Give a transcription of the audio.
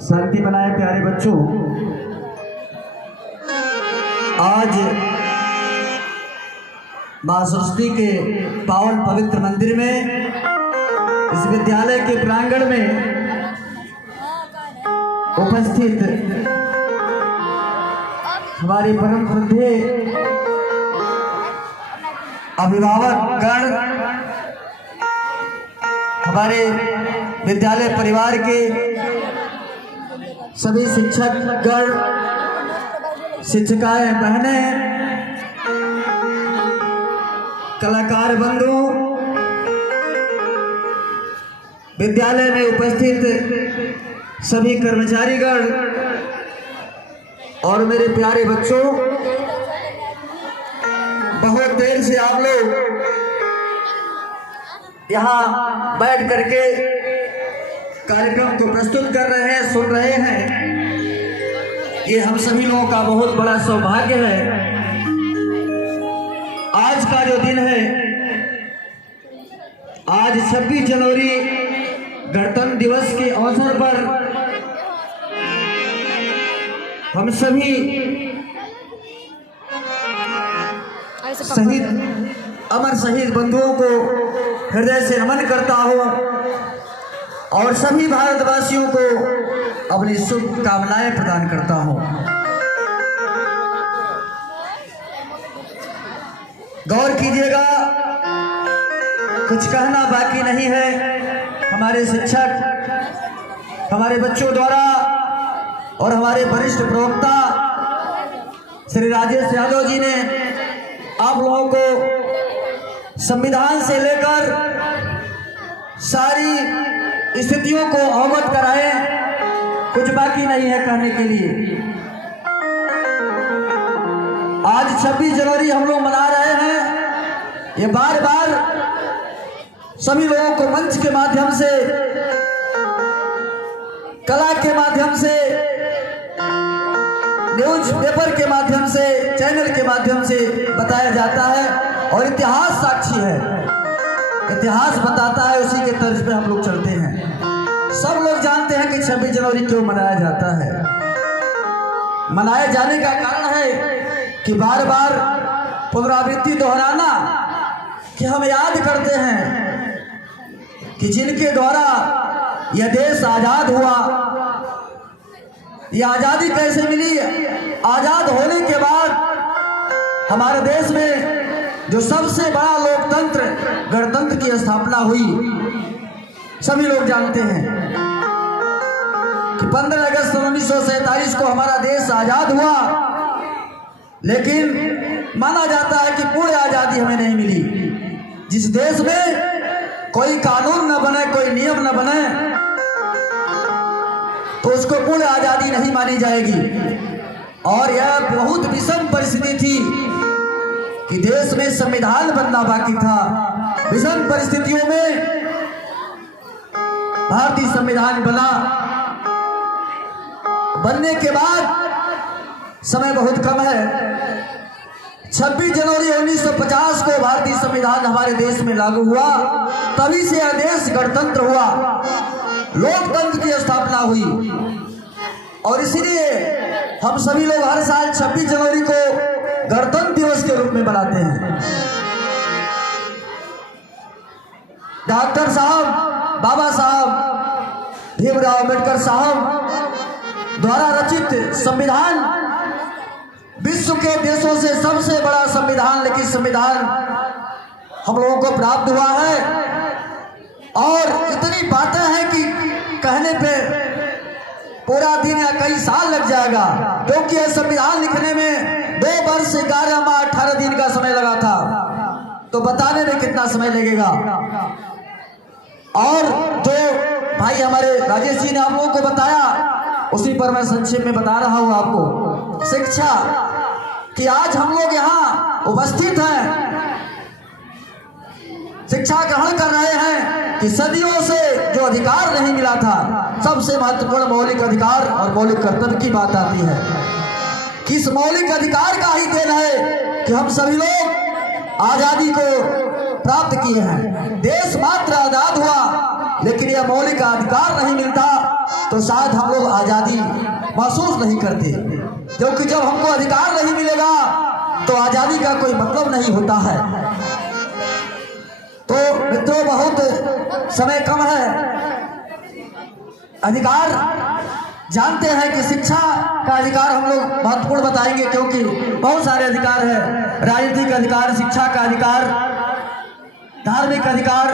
शांति बनाए प्यारे बच्चों। आज मां सरस्वती के पावन पवित्र मंदिर में, इस विद्यालय के प्रांगण में उपस्थित हमारे परम श्रद्धेय अभिभावक गण, हमारे विद्यालय परिवार के सभी शिक्षक गण, शिक्षिकाएं बहनें, कलाकार बंधु, विद्यालय में उपस्थित सभी कर्मचारीगण और मेरे प्यारे बच्चों, बहुत देर से आप लोग यहाँ बैठ करके कार्यक्रम को प्रस्तुत कर रहे हैं, सुन रहे हैं। ये हम सभी लोगों का बहुत बड़ा सौभाग्य है। आज का जो दिन है, आज 26 जनवरी गणतंत्र दिवस के अवसर पर हम सभी शहीद, अमर शहीद बंधुओं को हृदय से नमन करता हूँ और सभी भारतवासियों को अपनी शुभकामनाएं प्रदान करता हूँ। गौर कीजिएगा, कुछ कहना बाकी नहीं है। हमारे शिक्षक, हमारे बच्चों द्वारा और हमारे वरिष्ठ प्रवक्ता श्री राजेश यादव जी ने आप लोगों को संविधान से लेकर सारी स्थितियों को अवगत कराए। कुछ बाकी नहीं है कहने के लिए। आज 26 जनवरी हम लोग मना रहे हैं। ये बार बार सभी लोगों को मंच के माध्यम से, कला के माध्यम से, न्यूज पेपर के माध्यम से, चैनल के माध्यम से बताया जाता है और इतिहास साक्षी है, इतिहास बताता है। उसी के तर्ज पे हम लोग चलते हैं। सब लोग जानते हैं कि 26 जनवरी क्यों मनाया जाता है। मनाए जाने का कारण है कि बार बार पुनरावृत्ति दोहराना, कि हम याद करते हैं कि जिनके द्वारा यह देश आजाद हुआ, यह आजादी कैसे मिली। आजाद होने के बाद हमारे देश में जो सबसे बड़ा लोकतंत्र, गणतंत्र की स्थापना हुई, सभी लोग जानते हैं कि 15 अगस्त 1947 को हमारा देश आजाद हुआ। लेकिन माना जाता है कि पूर्ण आजादी हमें नहीं मिली। जिस देश में कोई कानून न बने, कोई नियम न बने, तो उसको पूर्ण आजादी नहीं मानी जाएगी। और यह बहुत विषम परिस्थिति थी कि देश में संविधान बनना बाकी था। विषम परिस्थितियों में भारतीय संविधान बना। बनने के बाद समय बहुत कम है। 26 जनवरी 1950 को भारतीय संविधान हमारे देश में लागू हुआ। तभी से यह देश गणतंत्र हुआ, लोकतंत्र की स्थापना हुई। और इसलिए हम सभी लोग हर साल 26 जनवरी को गणतंत्र दिवस के रूप में मनाते हैं। डॉक्टर साहब, बाबा साहब भीमराव अम्बेडकर साहब द्वारा रचित संविधान विश्व के देशों से सबसे बड़ा संविधान, लेकिन संविधान हम लोगों को प्राप्त हुआ है। और इतनी बातें हैं कि कहने पे पूरा दिन या कई साल लग जाएगा, क्योंकि यह संविधान लिखने में 2 वर्ष 11 माह 18 दिन का समय लगा था। तो बताने में कितना समय लगेगा। और जो भाई हमारे राजेश जी ने आप लोगों को बताया, उसी पर मैं संक्षेप में बता रहा हूं आपको। शिक्षा, कि आज हम लोग यहाँ उपस्थित हैं, शिक्षा ग्रहण कर रहे हैं कि सदियों से जो अधिकार नहीं मिला था, सबसे महत्वपूर्ण मौलिक अधिकार और मौलिक कर्तव्य की बात आती है। कि इस मौलिक अधिकार का ही देन है कि हम सभी लोग आजादी को प्राप्त किए हैं। देश मात्र आजाद हुआ, लेकिन यह मौलिक अधिकार नहीं मिलता तो शायद हम लोग आज़ादी महसूस नहीं करते, क्योंकि जब हमको अधिकार नहीं मिलेगा तो आज़ादी का कोई मतलब नहीं होता है। तो मित्रों, बहुत समय कम है। अधिकार जानते हैं कि शिक्षा का अधिकार हम लोग महत्वपूर्ण बताएंगे, क्योंकि बहुत सारे अधिकार हैं। राजनीतिक अधिकार, शिक्षा का अधिकार, धार्मिक अधिकार,